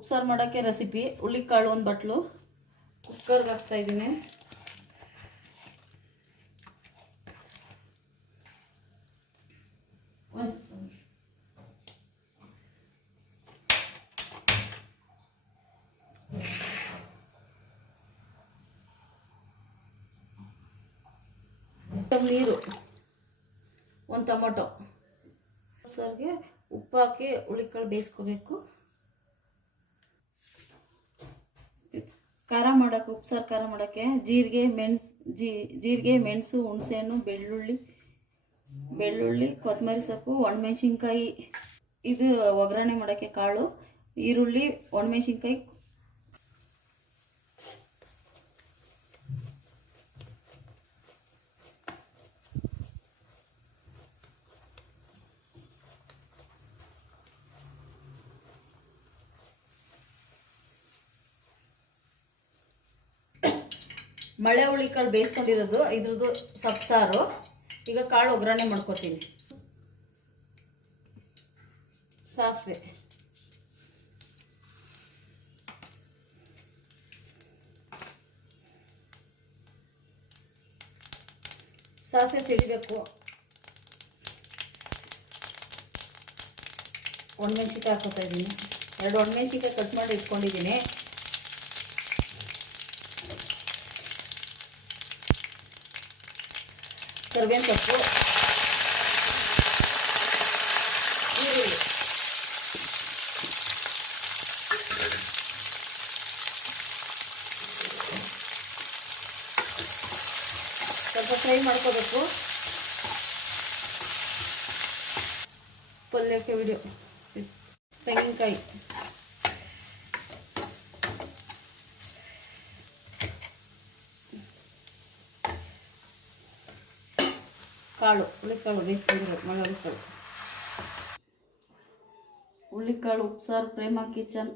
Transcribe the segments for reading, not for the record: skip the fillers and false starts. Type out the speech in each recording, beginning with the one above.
ಉಪ್ಸಾರು ಮಾಡೋಕ್ಕೆ ರೆಸಿಪಿ. ಹುಳ್ಳಿಕಾಳು ಒಂದು ಬಟ್ಲು ಕುಕ್ಕರ್ಗೆ ಹಾಕ್ತಾಯಿದ್ದೀನಿ. ನೀರು, ಒಂದು ಟೊಮೊಟೊ. ಉಪ್ಸಾರಿಗೆ ಉಪ್ಪು ಹಾಕಿ ಹುಳ್ಳಿಕಾಳು ಬೇಯಿಸ್ಕೋಬೇಕು. ಖಾರ ಮಾಡೋಕ್ಕೆ, ಉಪ್ಸಾರು ಖಾರ ಮಾಡೋಕ್ಕೆ ಜೀರಿಗೆ, ಮೆಣಸು, ಹುಣಸೆಹಣ್ಣು, ಬೆಳ್ಳುಳ್ಳಿ, ಕೊತ್ತಂಬರಿ ಸೊಪ್ಪು, ಒಣಮೆಣ್ಸಿನ್ಕಾಯಿ. ಇದು ಒಗ್ಗರಣೆ ಮಾಡೋಕ್ಕೆ ಕಾಳು, ಈರುಳ್ಳಿ, ಒಣಮೆಣ್ಸಿನ್ಕಾಯಿ. ಮಳೆ ಹುಳಿಕಾಳು ಬೇಯಿಸ್ಕೊಂಡಿರೋದು, ಇದ್ರದ್ದು ಸಬ್ಸಾರು. ಈಗ ಕಾಳು ಒಗ್ಗರಣೆ ಮಾಡ್ಕೊತೀನಿ. ಸಾಸಿವೆ, ಸಿಡಿಬೇಕು. ಒಣಮೆಣ್ಸಿಕಾಯಿ ಹಾಕೋತಾ ಇದ್ದೀನಿ. 2 ಒಣಮೆಣ್ಸಿಕಾಯಿ ಕಟ್ ಮಾಡಿ ಇಟ್ಕೊಂಡಿದ್ದೀನಿ. ಕರಿಬೇವಿನ ಸೊಪ್ಪು, ಈರುಳ್ಳಿ, ಸ್ವಲ್ಪ ಫ್ರೈ ಮಾಡ್ಕೋಬೇಕು. ಪಲ್ಯಕ್ಕೆ ವಿಡಿಯೋ. ತೆಂಗಿನಕಾಯಿ, ಕಾಳು, ಹುಳ್ಳಿಕಾಳು ಬೇಯಿಸ್ಕೊಂಡಿರೋ ಮಳೆ ಹುಳ್ಳಿಕಾಳು ಉಪ್ಸಾರು. ಪ್ರೇಮ ಕಿಚನ್.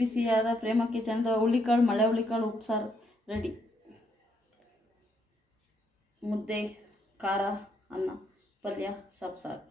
ಬಿಸಿಯಾದ ಪ್ರೇಮ ಕಿಚನ್ ಹುಳ್ಳಿಕಾಳು, ಮಳೆ ಹುಳ್ಳಿಕಾಳು ಉಪ್ಸಾರು ರೆಡಿ. ಮುದ್ದೆ, ಖಾರ, ಅನ್ನ, ಪಲ್ಯ, ಸಬ್ಸಾರು.